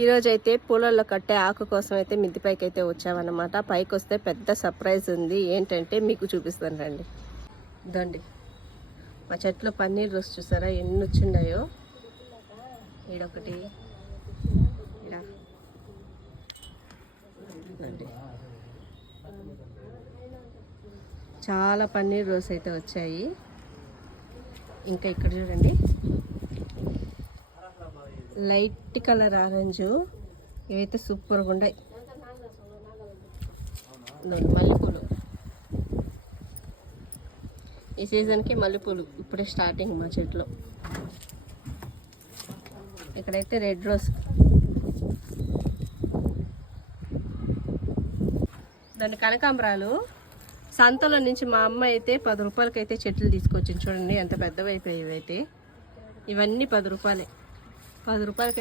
ఈరోజు అయితే పూలల్లో కట్టే ఆకు కోసం అయితే మిద్ది పైకి అయితే వచ్చామన్నమాట. పైకి వస్తే పెద్ద సర్ప్రైజ్ ఉంది. ఏంటంటే మీకు చూపిస్తాను రండి. దండి మా చెట్లో పన్నీర్ రోస్ చూసారా ఎన్ని వచ్చిండాయో. ఈడొకటి దండి, చాలా పన్నీర్ రోస్ అయితే వచ్చాయి. ఇంకా ఇక్కడ చూడండి లైట్ కలర్ ఆరెంజు, ఇవైతే సూపర్గా ఉన్నాయి. మల్లెపూలు ఈ సీజన్కి మల్లెపూలు ఇప్పుడే స్టార్టింగ్ మా చెట్లో. ఇక్కడైతే రెడ్ రోజ్, దాని కనకాంబరాలు సంతలో నుంచి మా అమ్మ అయితే 10 రూపాయలకి అయితే చెట్లు తీసుకొచ్చింది. చూడండి ఎంత పెద్దవి అయిపోయాయి. ఇవైతే ఇవన్నీ 10 రూపాయలే. 10 రూపాయలకి